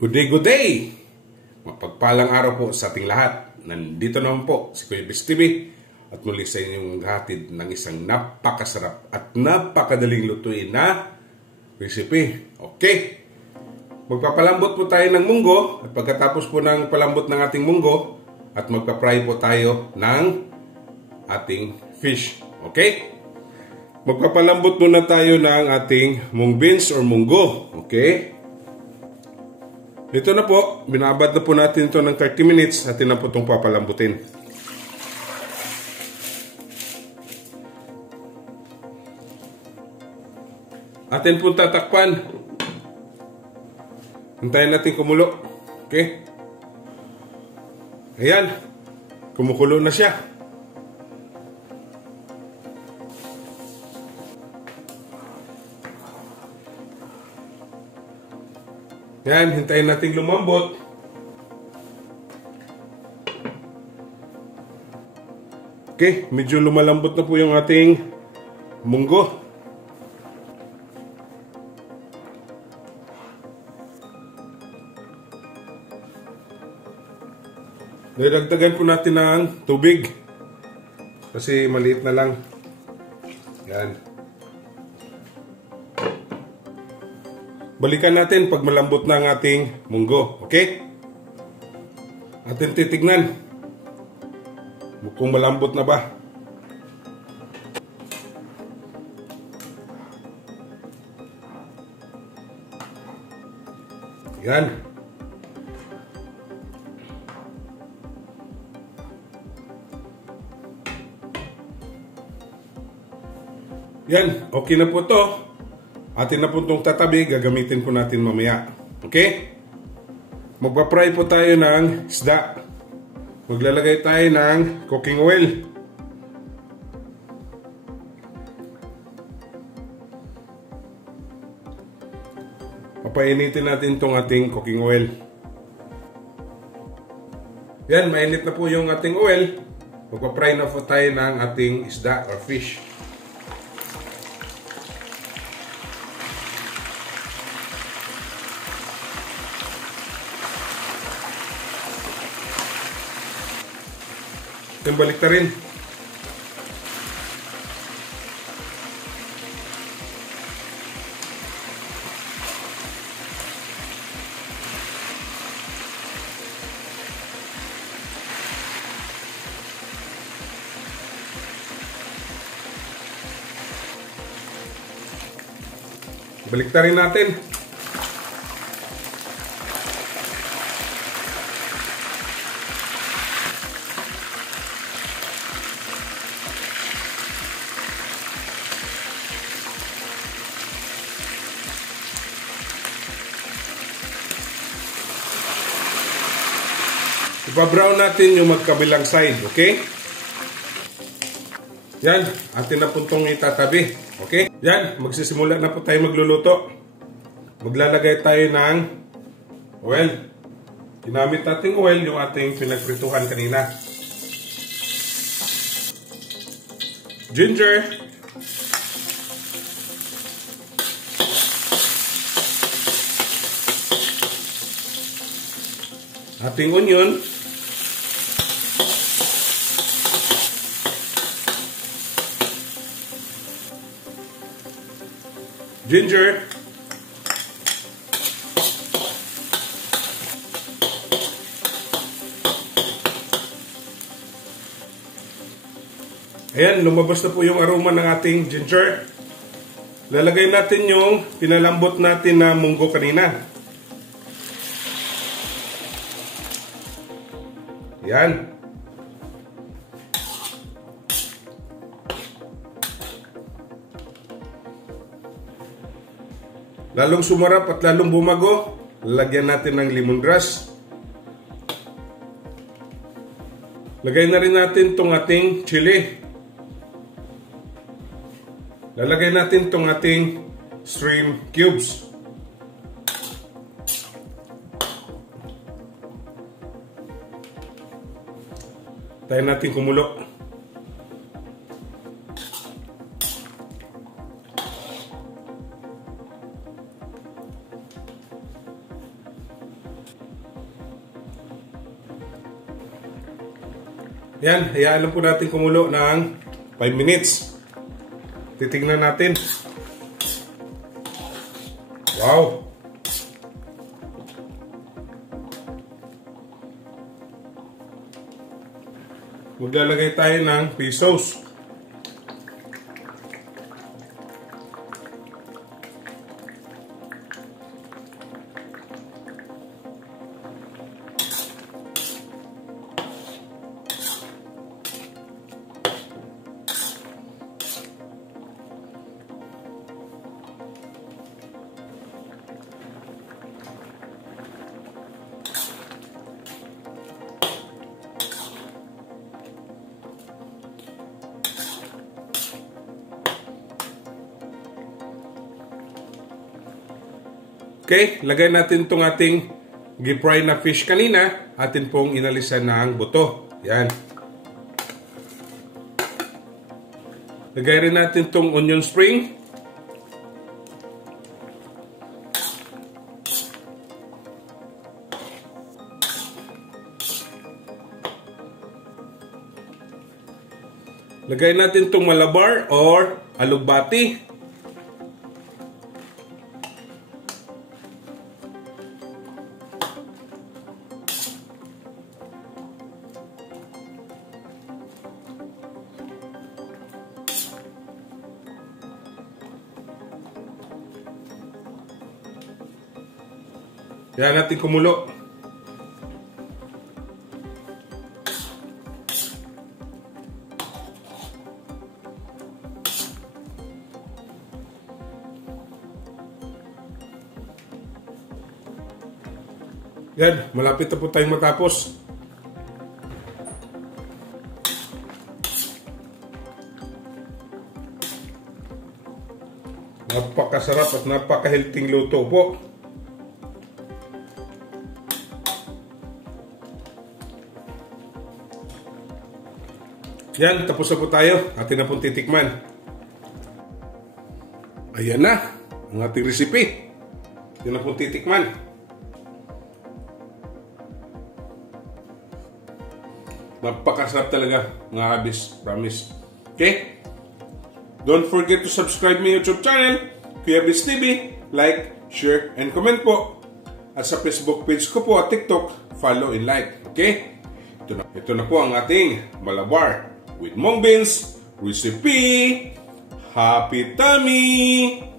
Good day! Mapagpalang araw po sa ating lahat. Nandito naman po si Kuya Bis TV at muli sa inyong hatid ng isang napakasarap at napakadaling lutuin na recipe. Okay, magpapalambot po tayo ng munggo at pagkatapos po ng palambot ng ating munggo at magpa-fry po tayo ng ating fish. Okay, magpapalambot muna tayo ng ating mung beans or munggo. Okay, ito na po, binabad na po natin ito ng 30 minutes. Atin na po itong papalambutin. Atin po tatakpan. Hintayin natin kumulo. Okay? Ayan. Kumukulo na siya. Yan, hintayin natin lumambot. Okay, medyo lumalambot na po yung ating munggo. Dagdagan po natin ng tubig. Kasi maliit na lang. Yan. Balikan natin pag malambot na ang ating munggo. Okay? Atin titignan. Mukhang malambot na ba? Yan. Yan. Okay na po to. Atin na po itong tatabi, gagamitin po natin mamaya. Okay? Magpa-fry po tayo ng isda. Maglalagay tayo ng cooking oil. Papainitin natin itong ating cooking oil. Yan, mainit na po yung ating oil. Magpa-fry na po tayo ng ating isda or fish. Yung balik na rin. Balik na rin natin. Ipa-brown natin yung magkabilang side, okay? Yan, atin na po itong itatabi, okay? Yan, magsisimula na po tayo magluluto. Maglalagay tayo ng oil. Ginamit nating oil yung ating pinagprituhan kanina. Ginger. Ating onion. Ginger. Ayan, lumabas na po yung aroma ng ating ginger. Lalagay natin yung pinalambot natin na munggo kanina. Ayan. Lalong sumarap at lalong bumago, lagyan natin ng lemongrass. Lagay na rin natin itong ating chili. Lalagay natin itong ating shrimp cubes. Tayo natin kumulo. Yan, hayaan lang po natin kumulo ng 5 minutes. Titignan natin. Wow! Maglalagay tayo ng pesos. Okay, lagay natin itong ating gi-fry na fish kanina. Atin pong inalisan ng buto. Yan. Lagay rin natin itong onion spring. Lagay natin itong malabar or alugbati. Yan natin kumulo. Yan, malapit na po tayong matapos. Napakasarap at napaka-healthy luto po. Yan, tapos na po tayo. Atin na pong titikman. Ayan na, ang ating recipe. Atin na pong titikman. Napakasarap talaga, mga kabis. Promise. Okay? Don't forget to subscribe my YouTube channel, Kuya Biz TV. Like, share, and comment po. At sa Facebook page ko po at TikTok, follow and like. Okay? Ito na po ang ating malabar with mung beans recipe. Happy tummy!